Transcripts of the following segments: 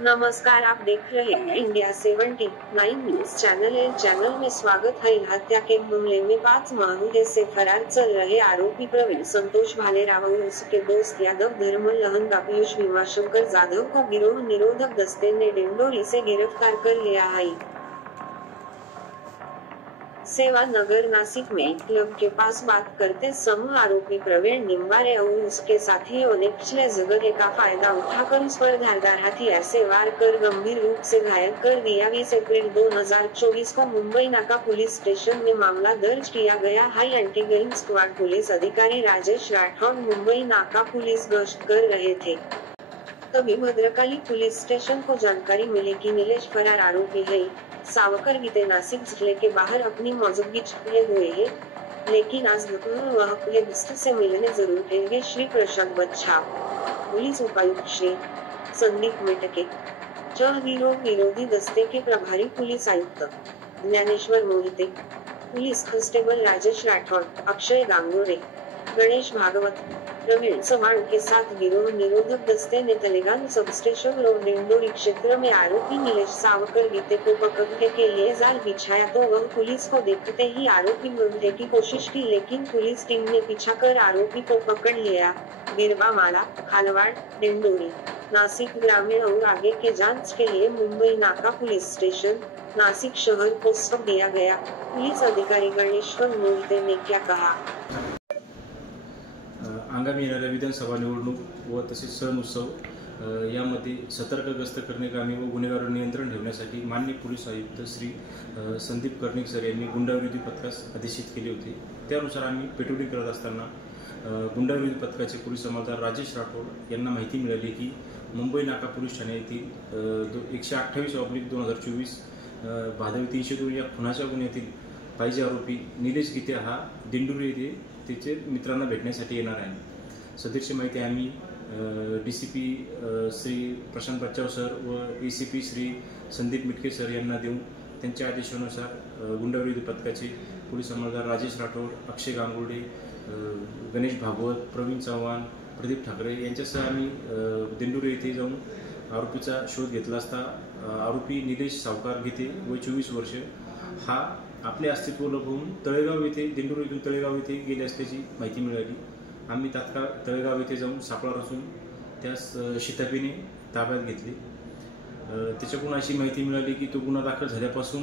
नमस्कार, आप देख रहे हैं इंडिया 79 न्यूज चैनल में स्वागत है। हत्या के मामले में 5 माह से फरार चल रहे आरोपी प्रवीण संतोष भालेराव और उसके दोस्त यादव धर्मल लहंगा पीयूष भीमाशंकर जाधव को गिरोह निरोधक दस्ते ने डिंडोरी से गिरफ्तार कर लिया है। सेवा नगर नासिक में एक क्लब के पास बात करते समय आरोपी प्रवीण निम्बारे और उसके साथियों ने पिछले झगड़े का फायदा उठाकर उस पर धारदार हथियार से वार कर गंभीर रूप से घायल कर दिया। 20 अप्रैल 2024 को मुंबई नाका पुलिस स्टेशन में मामला दर्ज किया गया है। एंटी गैंग स्क्वाड पुलिस अधिकारी राजेश राठौड़ मुंबई नाका पुलिस गश्त कर रहे थे, तभी भद्रकाली पुलिस स्टेशन को जानकारी मिली कि नीलेश फरार आरोपी है। सावकर गीते नासिक जिले के बाहर अपनी मौजूदगी छुपे हुए हैं, लेकिन आज दोपहर वह पुलिस से मिलने जरूर आएंगे। श्री प्रशांत बच्छाव, पुलिस उपायुक्त श्री संदीप मेटके, जह गिरोह विरोधी दस्ते के प्रभारी पुलिस आयुक्त ज्ञानेश्वर मोहिते, पुलिस कांस्टेबल राजेश राठौड़, अक्षय गांगुरे, गणेश भागवत, प्रवीण चव्हाण के साथ गिरोह निरोधक दस्ते ने तलेगांव सब स्टेशन और डिंडोरी क्षेत्र में आरोपी नीलेश सावकर गीते को पकड़ने के लिए जाल बिछाया, तो वह पुलिस को देखते ही आरोपी भागने की कोशिश की, लेकिन पुलिस टीम ने पीछा कर आरोपी को पकड़ लिया। बिरबा माला, खालवाड़, डिंडोरी, नासिक ग्रामीण और आगे के जांच के लिए मुंबई नाका पुलिस स्टेशन, नासिक शहर को सौंप दिया गया। पुलिस अधिकारी गणेश्वर मोहिते ने क्या कहा? आगामी येणाऱ्या विधानसभा निवडणूक व तसेच सण उत्सव यामध्ये सतर्क गस्त करण्याकामी व गुन्हेगार नियंत्रण ठेवण्यासाठी माननीय पोलीस आयुक्त श्री संदीप कर्णिक सर यांनी गुंडाविरोधी पथकास आदेशित केले होते। त्यानुसार आम्ही पेट्रोलिंग करत असताना गुंडाविरोधी पथकाचे पोलीस अंमलदार राजेश राठौड़ यांना माहिती मिळाली की मुंबई नाका पोलीस ठाणे येथील 128/2024 भादवी 302 या खुनाच्या गुन्ह्यातील पाहिजे आरोपी नीलेश गीते हा दिंडोरी येथे त्याचे मित्रांना भेटण्यासाठी येणार आहे। सदरची माहिती आम्ही DCP श्री प्रशांत बच्चाव सर व ACP श्री संदीप मिटके सर यांना देऊन त्यांच्या आदेशानुसार गुंडाविरोधी पथकाचे पोलीस अंमलदार राजेश राठौड़, अक्षय गांगुर्डे, गणेश भागवत, प्रवीण चव्हाण, प्रदीप ठाकरे यांच्यासह आम्ही दिंडोरी येथे जाऊन आरोपीचा शोध घेतला असता आरोपी नीलेश सावकार गीते वय 24 वर्ष हा आपले अस्तित्व लपवून तळेगाव येथे दिंडोरी येथून तळेगाव येथे गेले असल्याची माहिती मिळाली। आम्ही तात्काळ तळेगाव येथे जाऊन सापळा रचून त्यास शिताफीने ताब्यात घेतले। त्याच्याकडून अशी माहिती मिळाली की तो गुन्हा दाखल झाल्यापासून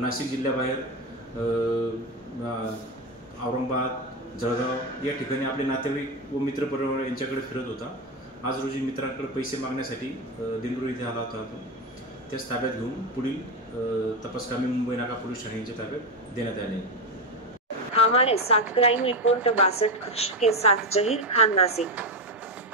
नाशिक जिल्ह्याबाहेर औरंगाबाद, जळगाव या ठिकाणी आपले नातेवाईक व मित्रपरिवार यांच्याकडे फिरत होता। आज रोजी मित्रांकडे पैसे मागण्यासाठी दिंडोरी येथे आला होता। त्यास ताब्यात घेऊन पुढील तपासकामी मुंबई नाका पुलिस ठाणे यांच्या ताब्यात देण्यात आले। हमारे साथ क्राइम रिपोर्ट 62 के साथ जहीर खान, नासिक।